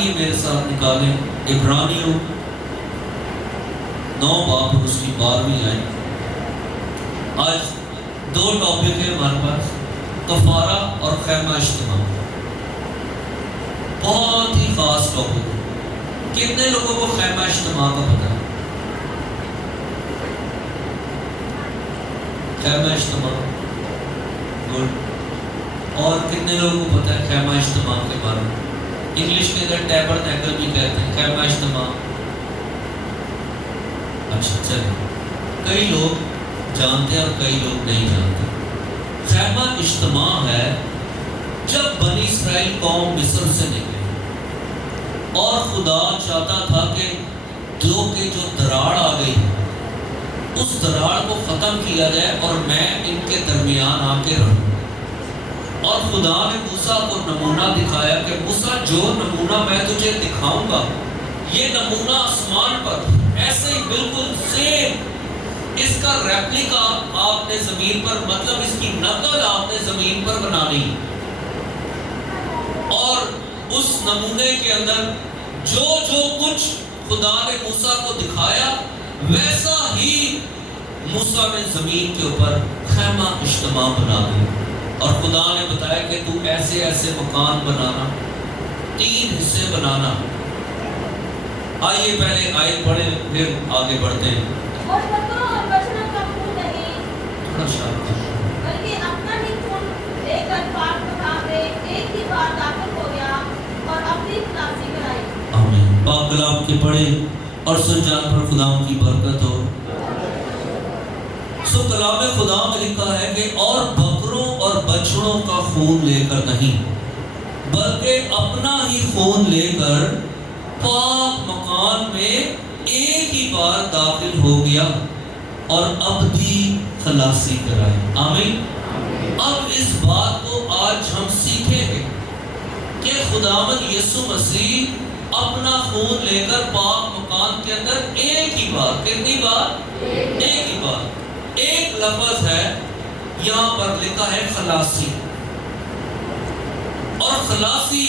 آئیے میرے ساتھ نکالیں عبرانیوں 9 باب اور اس کی 12ویں آیت۔ آج 2 ٹاپک ہے ہمارے پاس، کفارہ اور خیمہ اجتماع۔ بہت ہی خاص ٹاپک ہے۔ کتنے لوگوں کو خیمہ اجتماع کا پتہ ہے؟ خیمہ اجتماع گڈ۔ اور کتنے لوگوں کو پتہ ہے خیمہ اجتماع کے بارے میں؟ انگلش کے اندر ٹیبرنیکل بھی کہتے ہیں، خیمہ اجتماع۔ اچھا چلیں، کئی لوگ جانتے ہیں اور کئی لوگ نہیں جانتے۔ خیمہ اجتماع ہے جب بنی اسرائیل قوم مصر سے نکلے اور خدا چاہتا تھا کہ جو دراڑ آ گئی اس دراڑ کو ختم کیا جائے اور میں ان کے درمیان آ کے رہوں۔ اور خدا نے موسیٰ کو نمونہ دکھایا کہ موسیٰ جو نمونہ میں تجھے دکھاؤں گا یہ نمونہ آسمان پر ایسے ہی بالکل سیم اس کا ریپلیکا آپ نے زمین پر، مطلب اس کی نقل آپ نے زمین پر بنانی۔ اور اس نمونے کے اندر جو کچھ خدا نے موسیٰ کو دکھایا ویسا ہی موسیٰ نے زمین کے اوپر خیمہ اجتماع بنا دیا۔ اور خدا نے بتایا کہ تو ایسے ایسے مکان بنانا، 3 حصے بنانا۔ آئیے پہلے آیت پڑھیں پھر آگے بڑھتے ہیں۔ اور بکروں اور بچڑوں کا خون نہیں، تھوڑا شاید بلکہ اپنا ہی خون لے کر پاک مقام میں ایک ہی بار داخل ہو گیا اور اپنی خلاصی کرائی۔ آمین۔ پاک کلام کے پڑھے اور سن جان پر خدا کی برکت ہو۔ سو کلام خدا میں لکھا ہے کہ اور بکروں اور بچڑوں کا خون لے کر نہیں بلکہ اپنا ہی خون لے کر پاک مکان میں ایک ہی بار داخل ہو گیا اور ابدی خلاصی کرائی۔ آمین۔ اب اس بات کو آج ہم سیکھیں گے کہ خداوند یسوع مسیح اپنا خون لے کر پاک مکان کے اندر ایک ہی بار، کتنی بار؟ ایک ہی بار۔ ایک لفظ ہے یہاں پر لکھا ہے خلاصی، اور خلاصی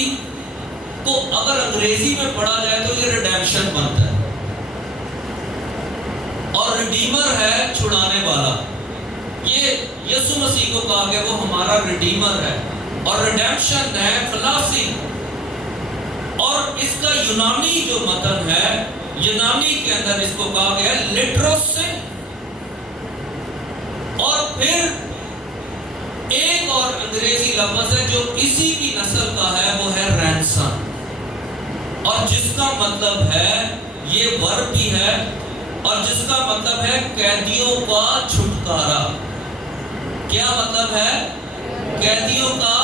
کو اگر انگریزی میں پڑھا جائے تو یہ ریڈیمشن بنتا ہے، اور ریڈیمر ہے چھڑانے والا۔ یہ یسوع مسیح کو کہا گیا وہ ہمارا ریڈیمر ہے، اور ریڈیمشن ہے خلاصی۔ اور اس کا یونانی جو متن ہے، یونانی کے اندر اس کو کہا گیا لٹروسن۔ اور پھر ایک اور انگریزی لفظ ہے جو اسی کی نسل کا ہے، وہ ہے رینسم، اور جس کا مطلب ہے، یہ ورب بھی ہے، اور جس کا مطلب ہے قیدیوں کا چھٹکارا۔ کیا مطلب ہے؟ قیدیوں کا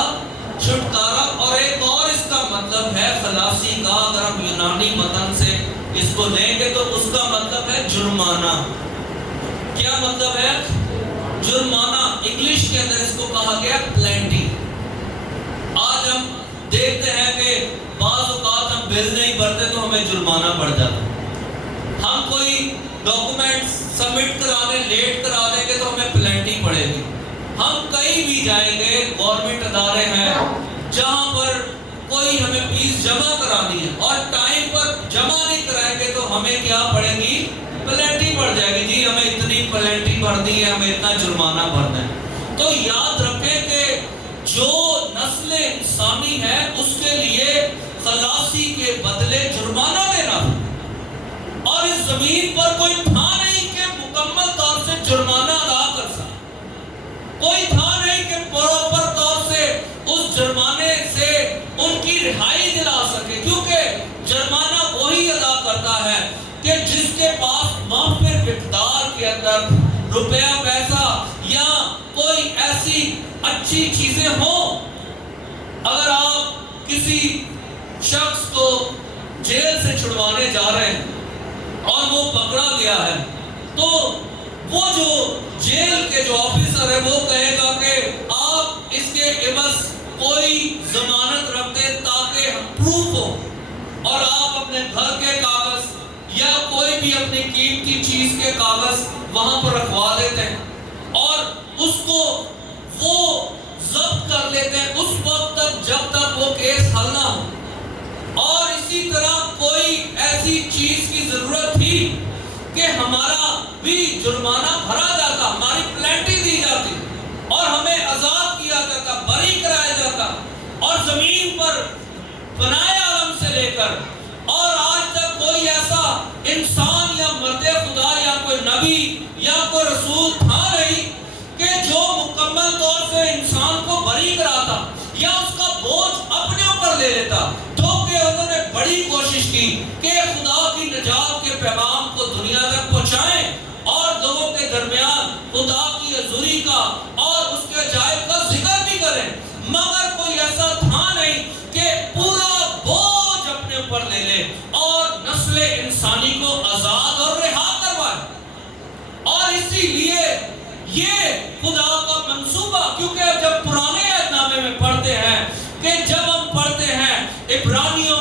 چھٹکارا۔ اور ایک اور اس کا مطلب ہے خلاصی کا، اگر ہم یونانی متن سے اس کو لیں گے تو اس کا مطلب ہے جرمانہ۔ کیا مطلب ہے؟ جرمانہ۔ انگلش کے اندر اس کو کہا گیا پلینٹی۔ آج ہم دیکھتے ہیں کہ بعض اوقات ہم بل نہیں بھرتے تو ہمیں جرمانہ پڑ جاتا ہے۔ ہم کوئی ڈاکومنٹ سبمٹ کرانے لیٹ کرا دیں گے تو ہمیں پلینٹی پڑے گی۔ ہم کہیں بھی جائیں گے، گورنمنٹ ادارے ہیں جہاں پر کوئی ہمیں فیس جمع کرانی ہے اور ٹائم پر جمع نہیں کرائیں گے تو ہمیں کیا پڑے گی؟ پلینٹی پڑ جائے گی۔ جی ہمیں اتنی پلینٹی بھرنی ہے، ہمیں اتنا جرمانہ بھرنا ہے۔ تو یاد رکھیں کہ جو نسل انسانی ہے اس کے لیے خلاصی کے بدلے جرمانہ دینا، اور اس زمین پر کوئی تھا نہیں کہ مکمل طور سے جرمانہ ادا کر سکے، کوئی تھا نہیں کہ پراپر طور سے اس جرمانے سے ان کی رہائی دلا سکے، کیونکہ جرمانہ وہی ادا کرتا ہے کہ جس کے پاس مافر مقدار کے اندر روپیہ پیسہ یا کوئی ایسی اچھی چیزیں ہوں۔ اگر آپ کسی شخص کو جیل سے چھڑوانے جا رہے ہیں اور وہ پکڑا گیا ہے تو وہ جو جیل کے جو آفیسر ہے وہ کہے گا کہ آپ اس کے عوض کوئی ضمانت رکھ دیں تاکہ پروف ہو، اور آپ اپنے گھر کے کاغذ یا کوئی بھی اپنی قیمتی چیز کے کاغذ وہاں پر رکھوا دیتے ہیں اور اس کو وہ ضبط کر لیتے ہیں اس وقت تک جب تک وہ کیس حل نہ ہو۔ اور اسی طرح کوئی ایسی چیز کی ضرورت تھی کہ ہمارا بھی جرمانہ بھرا جاتا، ہماری پلینٹی دی جاتی اور ہمیں آزاد کیا جاتا، بری کرایا جاتا، اور زمین پر بنائے عالم سے لے کر اور آج تک کوئی ایسا انسان یا مرد خدا یا کوئی نبی یا کوئی رسول تھا نہیں کہ جو مکمل طور سے انسان کو بری کراتا یا اس کا بوجھ اپنے اوپر لے لیتا، تو کہ انہوں نے بڑی کوشش کی کہ خدا کی نجات کے پیغام کو دنیا تک پہنچائیں اور لوگوں کے درمیان خدا کی حضوری کا اور اس کے عجائب کا ذکر بھی کریں، مگر کوئی ایسا تھا نہیں کہ پورا بوجھ اپنے اوپر لے لے اور نسل انسانی کو آزاد اور رہا کروائے۔ اور اسی لیے یہ خدا کا منصوبہ، کیونکہ جب پرانے عہد نامے میں پڑھتے ہیں کہ جب ہم پڑھتے ہیں عبرانیوں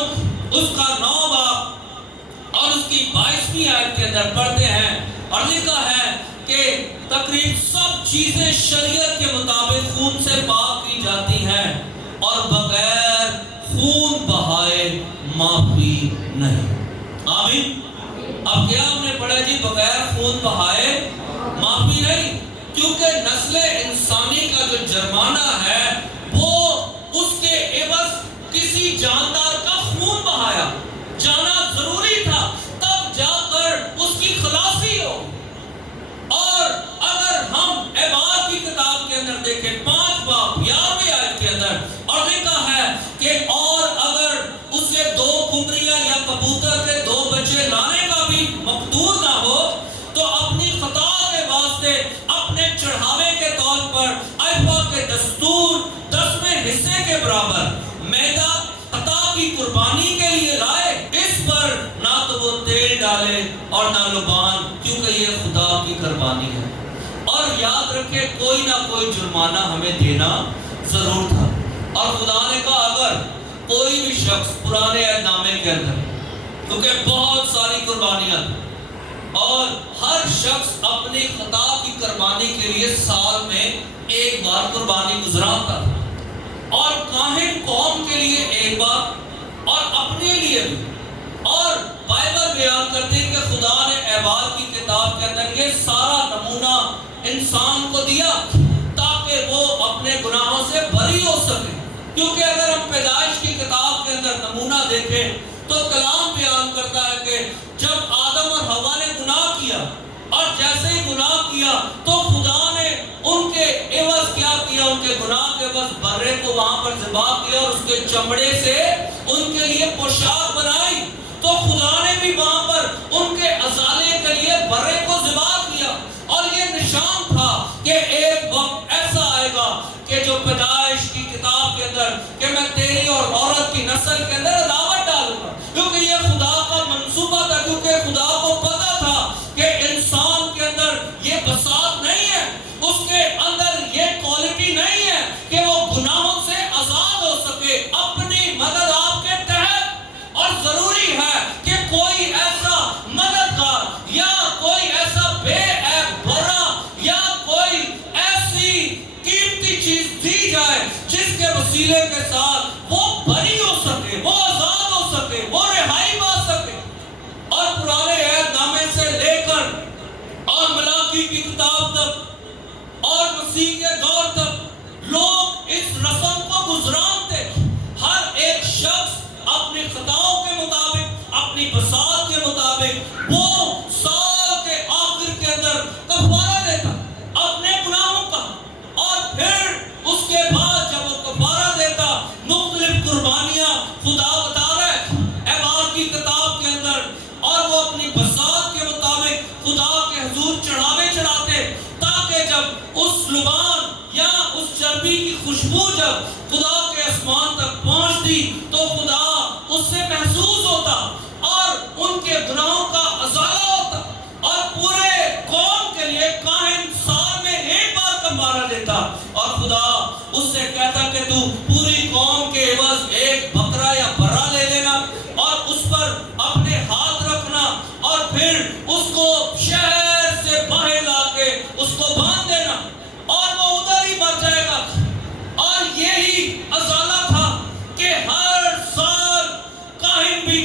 اس کا 9 باب اور اس کی 22ویں آیت کے اندر پڑھتے ہیں اور لکھا ہے کہ تقریب سب چیزیں شریعت کے مطابق خون سے پاک کی جاتی ہیں اور بغیر خون بہائے معافی نہیں۔ آمین۔ اب کیا ہم نے پڑھا جی؟ بغیر خون بہائے معافی نہیں، کیونکہ نسل انسانی کا جو جرمانہ ہے وہ اس کے عوض کسی جاندار کا خون بہایا جانا ضروری تھا، تب جا کر اس کی خلاصی ہو۔ اور اگر ہم اعمال کی کتاب کے اندر دیکھیں 5 باب 11ویں آیت کے اندر، اور لکھا ہے کہ اور اگر اسے 2 قمریاں یا کبوتر کے 2 بچے لانے کا بھی مقدور نہ ہو تو اپنی خطا کے واسطے اپنے چڑھاوے کے طور پر ایفا کے دستور 10ویں حصے کے برابر میدہ خطا کی قربانی کے لیے لائے، اس پر نہ تو وہ تیل ڈالے اور نہ لبان، کیونکہ یہ خدا کی قربانی ہے۔ اور یاد رکھے کوئی نہ کوئی جرمانہ ہمیں دینا ضرور تھا، اور خدا نے کہا اگر کوئی بھی شخص پرانے عہد نامے کے اندر، کیونکہ بہت ساری قربانیاں اور ہر شخص اپنی خطا کی قربانی کے لیے سال میں ایک بار قربانی گزراتا تھا، اور کاہن قوم کے لیے ایک بار اور اپنے لیے بھی۔ اور بائبل بیان کرتے ہیں کہ خدا نے اعمال کی کتاب کے اندر یہ سارا نمونہ انسان کو دیا تاکہ وہ اپنے گناہوں سے بری ہو سکے، کیونکہ اگر ہم پیدائش کی کتاب کے اندر نمونہ دیکھیں تو کلام بیان کرتا ہے کہ جب آدم اور حوا نے گناہ کیا اور جیسے ہی گناہ کیا تو خدا نے ان کے عوض کیا کیا، ان کے گناہ کے عوض برے کو وہاں پر ذبح کیا اور اس کے چمڑے سے ان کے لیے پوشاک بنائی۔ تو خدا نے بھی وہاں پر ان کے ازالے کے لیے برے کو ذبح کیا، اور یہ نشان تھا کہ ایک وقت ایسا آئے گا کہ جو پیدائش کی کتاب کے اندر کہ میں تیری اور عورت کی نسل کے اندر عداوت ڈالوں گا، کیونکہ یہ خدا کا منصوبہ تھا، کیونکہ خدا کو پتا تھا کہ انسان کے اندر یہ بساط نہیں ہے، اس کے اندر یہ کوالٹی نہیں ہے کہ وہ گناہوں سے آزاد ہو سکے اپنی مدد آپ کے تحت۔ اور ضروری ہے کہ کوئی ایسا مددگار یا کوئی ایسا بے عیب برا یا کوئی ایسی قیمتی چیز دی جائے جس کے وسیلے کے ساتھ وہ بری ہو سکے، وہ آزاد ہو سکے، وہ رہائی پا سکے۔ اور پرانے عہد نامے سے لے کر اور ملاکی کی کتاب تک اور مسیح کے دور تک لوگ اس رسم کو گزرانتے، ہر ایک شخص اپنی خطاؤں کے مطابق، اپنی بساط کے مطابق وہ سال کے آخر کے اندر کفارہ دیتا اپنے گناہوں کا، اور پھر اس کے بعد جب وہ کفارہ دیتا مختلف قربانیاں خدا بتا رہے اعمال کی کتاب کے اندر، اور وہ اپنی بساط کے مطابق خدا کے حضور چڑھاوے چڑھاتے تاکہ جب اس لبان یا اس چربی کی خوشبو جب خدا کے آسمان تک پہنچتی تو خدا اس سے محسوس ہوتا اور ان کے گناہوں کا ازالہ ہوتا، اور پورے قوم کے لیے کاہن سال میں ایک بار کفارہ دیتا، اور خدا اس سے کہتا کہ تو پوری قوم کے عوض ایک بکرا یا برا لے لینا اور اس پر اپنے ہاتھ رکھنا، اور پھر اس کو شہر سے باہر لا کے اس کو باندھ دینا، اور وہ ادھر ہی مر جائے گا۔ اور یہی ازالہ تھا کہ ہر سال کاہن بھی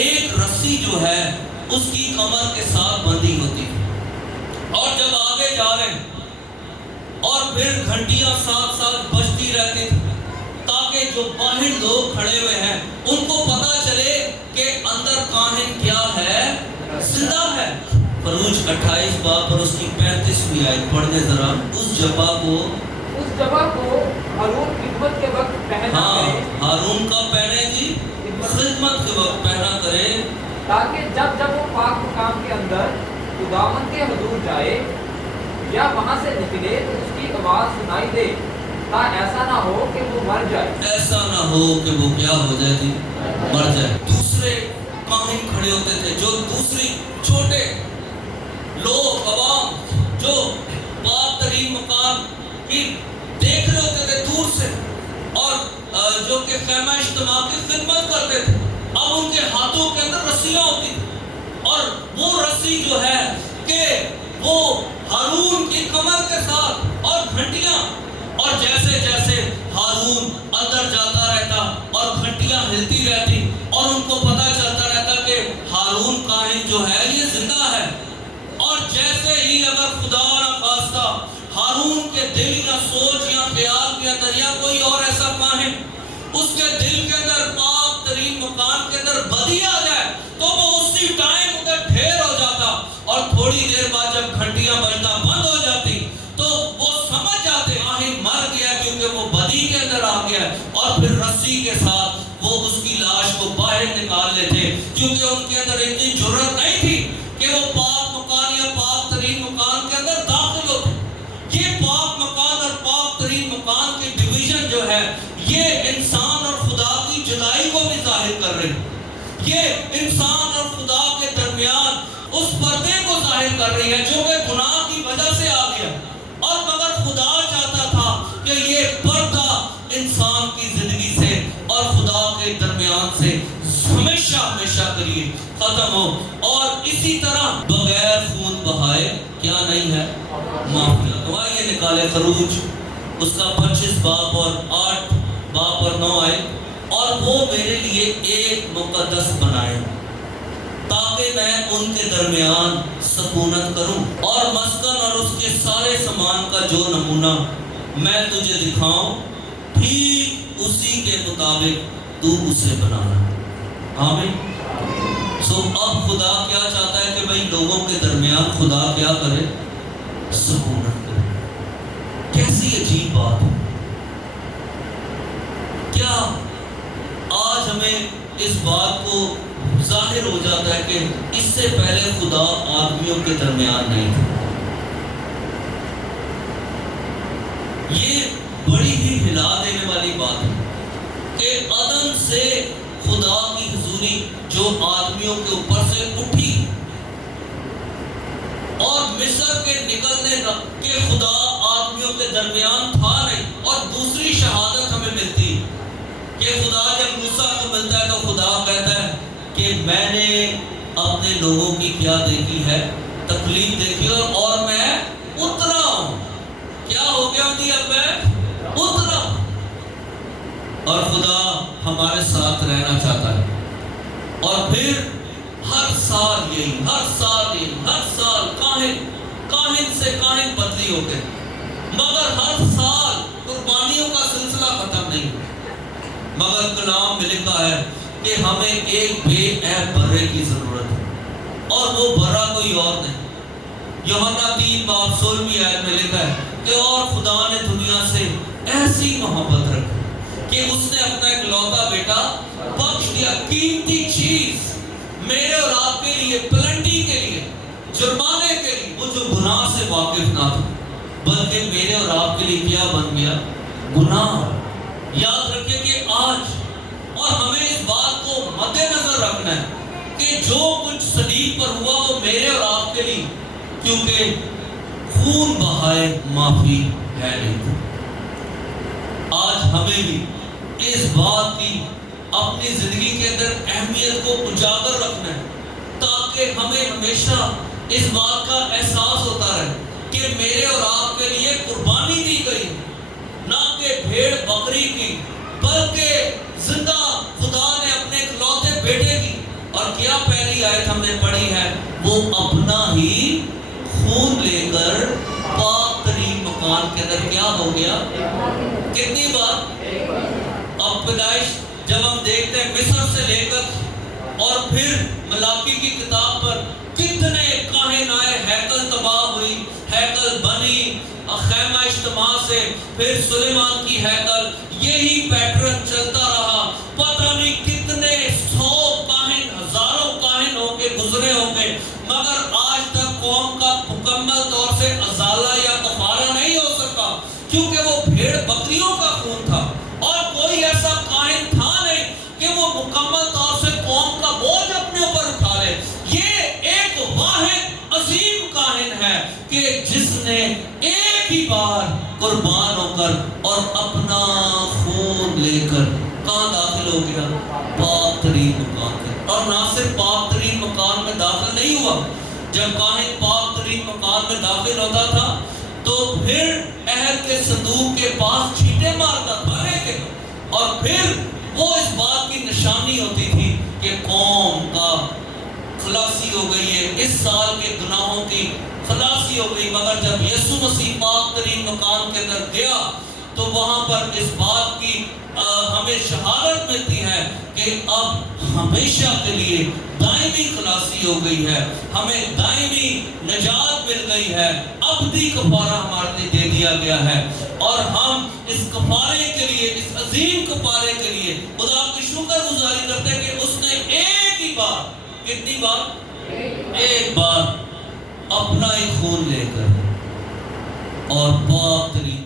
ایک رسی جو ہے اس کی کمر کے ساتھ بندھی ہوتی ہے، اور جب آگے جا رہے ہیں اور پھر گھنٹیاں ساتھ ساتھ بجتی رہتی تھی تاکہ جو باہر لوگ کھڑے ہوئے ہیں ان کو پتا چلے کہ اندر کاہن کیا ہے، زندہ ہے۔ خروج 28 باب اور اس کی 35ویں آیت پڑھ دیں ذرا۔ اس جبہ کو ہارون خدمت کے وقت پہنا کرے، ہارون کا پہنے جی خدمت کے وقت پہنا کرے، تاکہ جب جب وہ پاک مقام کے اندر خداوند کے حضور جائے یا وہاں سے نکلے تو اس کی آواز سنائی دے، تا ایسا نہ ہو کہ وہ مر جائے۔ ایسا نہ ہو کہ وہ کیا ہو جائے جی، مر جائے۔ دوسرے کاہن کھڑے ہوتے تھے جو دوسری چھوٹے لوگ عوام جو پاک ترین مقام کی دیکھ رہے ہوتے تھے دور سے، اور جو کہ خیمہ اجتماع کی خدمت کرتے تھے، اب ان کے ہاتھوں کے اندر رسیاں ہوتی تھی، اور وہ رسی جو ہے کہ وہ ہارون کی کمر کے ساتھ اور گھنٹیاں، اور جیسے جیسے ہارون اندر جاتا رہتا اور گھنٹیاں ہلتی رہتی اور ان کو پتہ چلتا رہتا کہ ہارون کاہن جو ہے یہ زندہ ہے، اور جیسے ہی اگر خدا نہ خواستہ ہارون کے دل یا سوچ یا خیال کے اندر یا کوئی اور ایسا کاہن اس کے دل کے اندر پاک ترین مقام کے اندر بدی آ جائے تو وہ اسی ٹائم ادھر ڈھیر ہو جاتا، اور تھوڑی دیر بعد جب گھنٹیاں بجنا بند ہو جاتی تو وہ سمجھ جاتے کاہن مر گیا کیونکہ وہ بدی کے اندر آ گیا، اور پھر رسی کے ساتھ وہ اس کی لاش کو باہر نکال لیتے، کیونکہ ان کے اندر اتنی جرأت نہیں تھی کہ وہ پاک مکان یا پاک ترین مکان کے اندر داخل ہوتے۔ یہ پاک مکان اور پاک ترین مکان کی ڈویژن جو ہے یہ انسان اور خدا کی جدائی کو بھی ظاہر کر رہی ہے، یہ انسان اور خدا کے درمیان اس پردے کو ظاہر کر رہی ہے جو کہ گناہ کی وجہ سے آ گیا، اور مگر خدا چاہتا تھا کہ یہ پردہ انسان کی زندگی سے اور خدا کے درمیان سے ہمیشہ ہمیشہ کے لیے ختم ہو، اور اسی طرح بغیر خون بہائے کیا نہیں ہے، معافی۔ تو آئیے نکالے خروج اس کا 25 باب اور 8 باب اور 9 آئے، اور وہ میرے لیے ایک مقدس بنائے تاکہ میں ان کے درمیان سکونت کروں، اور مسکن اور اس کے سارے سامان کا جو نمونہ میں تجھے دکھاؤں ٹھیک اسی کے مطابق تو اسے بنانا۔ آمین۔ اب خدا کیا چاہتا ہے کہ بھئی لوگوں کے درمیان خدا کیا کرے، سکونت کرے۔ کیسی عجیب بات ہے، کیا آج ہمیں اس بات کو ظاہر ہو جاتا ہے کہ اس سے پہلے خدا آدمیوں کے درمیان نہیں تھا۔ یہ بڑی ہی ہلا دینے والی بات ہے کہ عدن سے خدا کی حضوری جو آدمیوں کے اوپر سے اٹھی، اور مصر کے نکلنے کہ خدا آدمیوں کے درمیان تھا نہیں، اور دوسری شہادت ہمیں ملتی کہ خدا جب موسیٰ کو ملتا ہے تو خدا کہتا ہے کہ میں نے اپنے لوگوں کی کیا دیکھی ہے، تکلیف دیکھی، اور میں اترا ہوں۔ کیا ہو گیا ہوتی اب میں اترا، اور خدا ہمارے ساتھ رہنا چاہتا ہے، اور پھر ہر سال یہی ہر سال کاہن سے کاہن بدلی ہو گئے، مگر ہر سال قربانیوں کا سلسلہ ختم نہیں، مگر کلام میں لکھا ہے کہ ہمیں ایک بے عیب برے کی ضرورت ہے، اور وہ برا کوئی اور نہیں۔ یوحنا 3 باب 16 آیت میں لکھا ہے کہ اور خدا نے دنیا سے ایسی محبت رکھی کہ اس نے اپنا اکلوتا بیٹا بخش دیا، قیمتی چیز میرے اور آپ کے لیے، پلنٹی کے لیے، جرمانے کے لیے، وہ جو گناہ سے واقف نہ تھا بلکہ میرے اور آپ کے لیے کیا بن گیا، گناہ۔ یاد رکھیں کہ آج اور ہمیں اس بات کو مد نظر رکھنا ہے کہ جو کچھ صلیب پر ہوا وہ میرے اور آپ کے لیے، کیونکہ خون بہائے معافی ہے نہیں۔ آج ہمیں بھی اس بات کی اپنی زندگی کے اندر اہمیت کو اجاگر رکھنا ہے تاکہ ہمیں ہمیشہ اس بات کا احساس ہوتا رہے کہ میرے اور آپ کے لیے قربانی دی گئی، نہ کہ بھیڑ بکری کی بلکہ زندہ خدا نے اپنے اکلوتے بیٹے کی، اور کیا پہلی آیت ہم نے پڑھی ہے، وہ اپنا ہی خون لے کر پاک ترین مکان کے اندر کیا ہو گیا؟ کتنی بار؟ اب پیدائش جب ہم دیکھتے ہیں مصر سے لے کر اور پھر ملاکی کی کتاب پر کتنے کاہن آئے، ہیکل تباہ ہوئی، ہیکل بنی، خیمہ اجتماع سے پھر سلیمان کی ہیکل، یہی پیٹرن چلتا رہا۔ پتہ نہیں کتنے 100 کاہن، ہزاروں کاہن ہوں گے، گزرے ہوں گے، مگر آج تک قوم کا مکمل طور سے ازالہ یا کفارہ نہیں ہو سکا، کیونکہ وہ بھیڑ بکریوں کا خون تھا، اور کوئی ایسا کاہن تھا نہیں کہ وہ مکمل طور سے قوم کا بوجھ اپنے اوپر اٹھا لے۔ یہ ایک واحد عظیم کاہن ہے کہ جس نے ایک ہی بار قربان ہو کر اور اپنا خون لے کر کہاں داخل ہو گیا؟ پاک ترین مکان میں۔ اور نہ صرف پاک ترین مکان میں داخل نہیں ہوا، جب کاہن پاک ترین مکان میں داخل ہوتا تھا تو پھر عہد کے صندوق کے پاس چھینٹے مارتا تھا، لیکن اور پھر وہ اس بات کی نشانی ہوتی تھی کہ قوم کا خلاصی ہو گئی ہے، اس سال کے گناہوں کی خلاصی ہو گئی۔ مگر جب یسوع مسیح پاک ترین مکان کے اندر گیا تو وہاں پر اس بات کی ہمیں شہادت ملتی ہے کہ اب ہمیشہ کے لیے دائمی خلاصی ہو گئی ہے، ہمیں دائمی نجات مل گئی ہے، ابدی کفارہ ہمارے لیے دے دیا گیا ہے، اور ہم اس کفارے کے لیے، اس عظیم کفارے کے لیے خدا کی شکر گزاری کرتے ہیں کہ اس نے ایک ہی بار، کتنی بار؟ ایک بار اپنا ہی خون لے کر اور پاک ترین